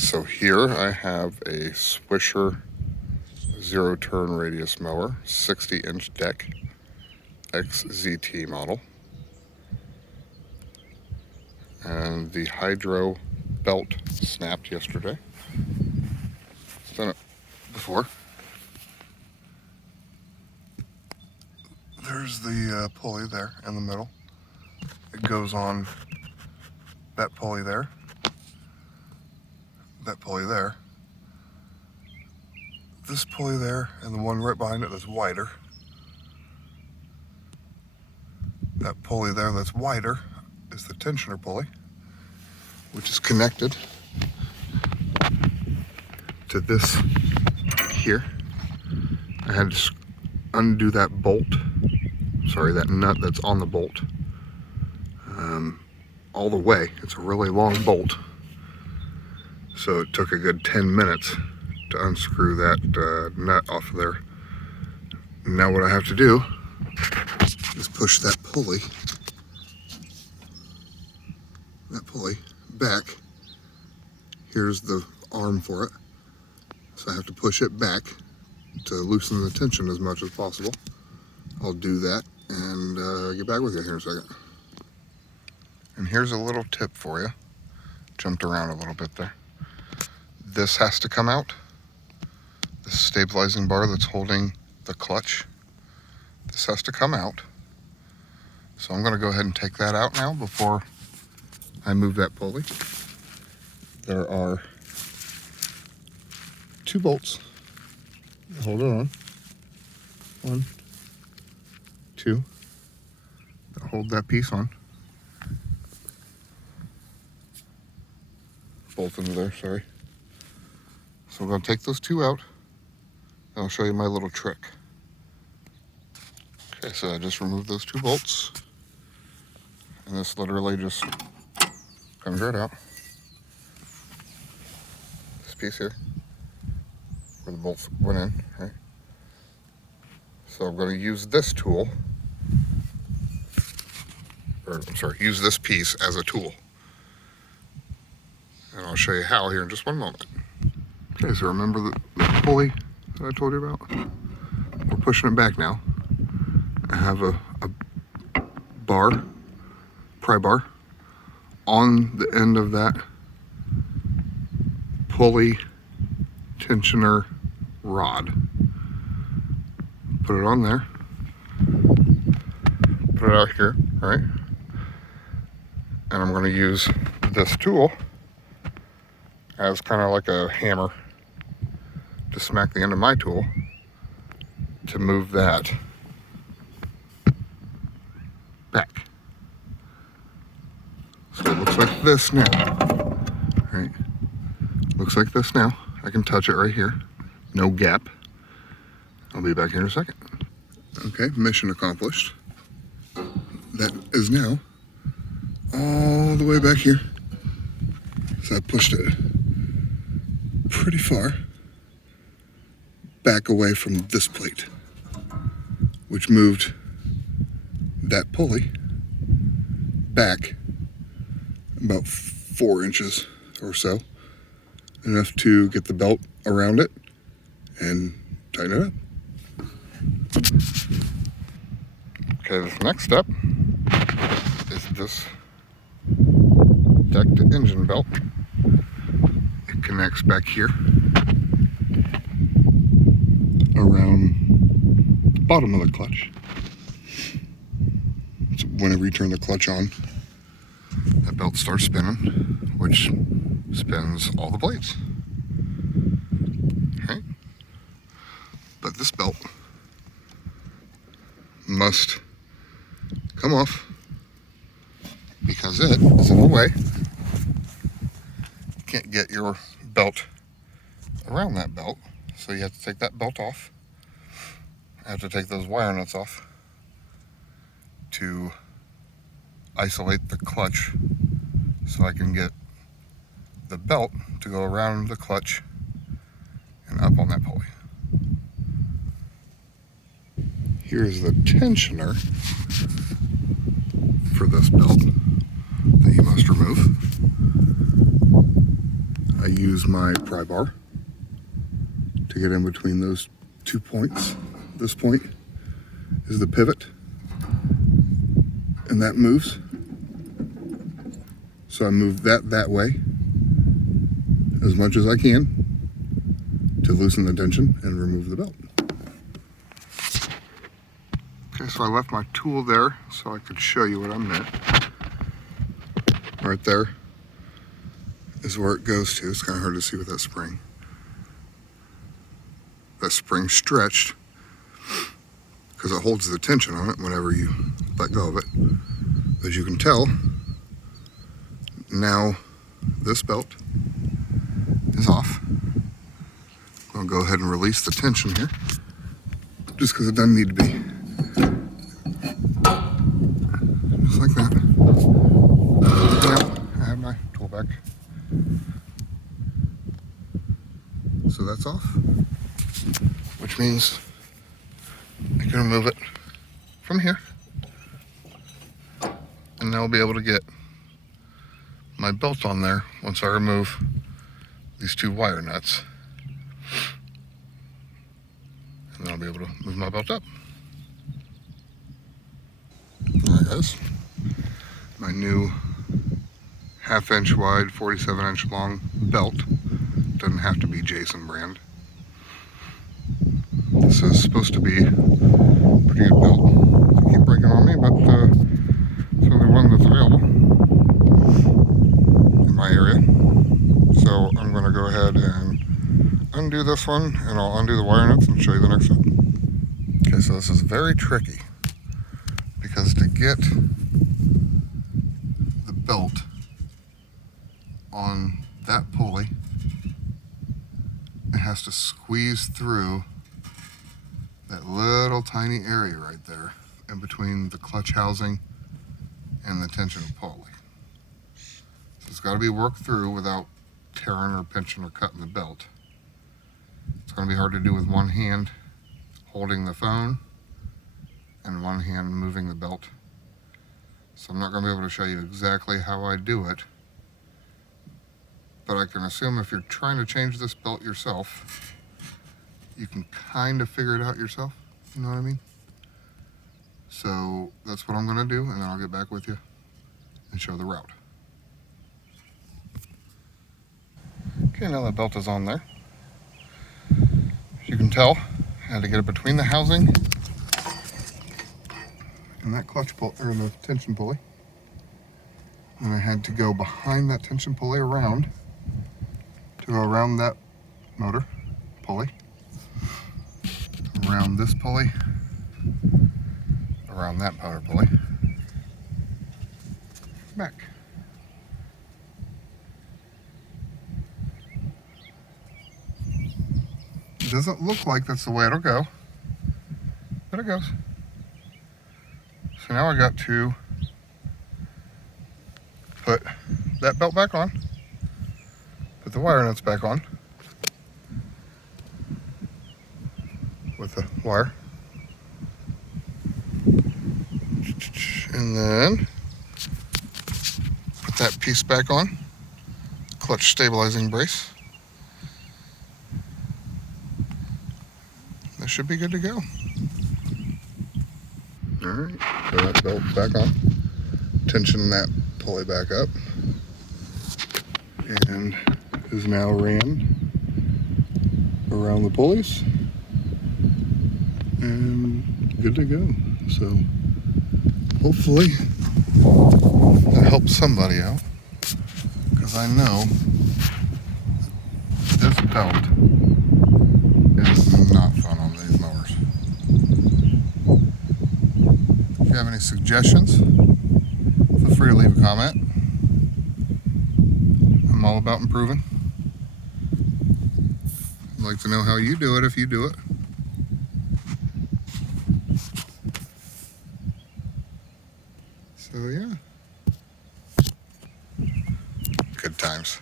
So here I have a Swisher zero turn radius mower, 60-inch deck, ZTR model. And the hydro belt snapped yesterday. Done it before. There's the pulley there in the middle. It goes on that pulley there, that pulley there, this pulley there, and the one right behind it that's wider. That pulley there that's wider is the tensioner pulley, which is connected to this here. I had to undo that bolt, sorry, that nut that's on the bolt, all the way. It's a really long bolt, so it took a good 10 minutes to unscrew that nut off of there. Now what I have to do is push that pulley back. Here's the arm for it, so I have to push it back to loosen the tension as much as possible. I'll do that and get back with you here in a second. And here's a little tip for you. Jumped around a little bit there. This has to come out. The stabilizing bar that's holding the clutch, this has to come out. So I'm going to go ahead and take that out now before I move that pulley. There are 2 bolts. Hold it on. 1, 2. Hold that piece on. Bolt into there, sorry. So I'm going to take those 2 out, and I'll show you my little trick. Okay, so I just removed those 2 bolts, and this literally just comes right out. This piece here, where the bolts went in, right? So I'm going to use this tool, or I'm sorry, use this piece as a tool. And I'll show you how here in just one moment. Okay, so remember the pulley that I told you about? We're pushing it back now. I have a bar, pry bar, on the end of that pulley tensioner rod. Put it on there. Put it out here, right? And I'm going to use this tool as kind of like a hammer to smack the end of my tool to move that back. So it looks like this now, right? Looks like this now. I can touch it right here, no gap. I'll be back here in a second. Okay, mission accomplished. That is now all the way back here. So I pushed it pretty far back away from this plate, which moved that pulley back about 4 inches or so, enough to get the belt around it and tighten it up. Okay, this next step is this deck to engine belt. It connects back here around the bottom of the clutch. So whenever you turn the clutch on, that belt starts spinning, which spins all the blades. Okay? But this belt must come off because it is in the way. You can't get your belt around that belt, so you have to take that belt off. I have to take those wire nuts off to isolate the clutch so I can get the belt to go around the clutch and up on that pulley. Here's the tensioner for this belt that you must remove. I use my pry bar to get in between those 2 points. This point is the pivot, and that moves. So I move that way as much as I can to loosen the tension and remove the belt. Okay, so I left my tool there so I could show you what I meant. Right there is where it goes to. It's kind of hard to see with that spring. That spring stretched because it holds the tension on it whenever you let go of it. As you can tell, now this belt is off. I'll go ahead and release the tension here, just because it doesn't need to be. Just like that. Yeah, I have my tool back. So that's off, which means I can remove it from here, and now I'll be able to get my belt on there once I remove these 2 wire nuts. And then I'll be able to move my belt up. Alright guys, my new 1/2 inch wide, 47 inch long belt. Doesn't have to be Jason brand. This is supposed to be a pretty good belt. They keep breaking on me, but it's the only one that's available in my area. So I'm going to go ahead and undo this one, and I'll undo the wire nuts and show you the next step. Okay, so this is very tricky because to get the belt on that pulley, it has to squeeze through that little tiny area right there in between the clutch housing and the tension pulley. So it's got to be worked through without tearing or pinching or cutting the belt. It's going to be hard to do with one hand holding the phone and one hand moving the belt. So I'm not going to be able to show you exactly how I do it, but I can assume if you're trying to change this belt yourself, you can kind of figure it out yourself, you know what I mean? So that's what I'm going to do, and then I'll get back with you and show the route. Okay, now the belt is on there. As you can tell, I had to get it between the housing and that clutch pull, or the tension pulley. And I had to go behind that tension pulley around to go around that motor pulley, around this pulley, around that motor pulley, back. It doesn't look like that's the way it'll go, but it goes. So now I got to put that belt back on, put the wire nuts back on with the wire, and then put that piece back on, clutch stabilizing brace. That should be good to go. Alright, so that belt back on, tension that pulley back up, and is now ran around the pulleys and good to go. So hopefully that helps somebody out, because I know this belt is not fun on these mowers. If you have any suggestions, feel free to leave a comment. I'm all about improving. I'd like to know how you do it if you do it. So yeah, good times.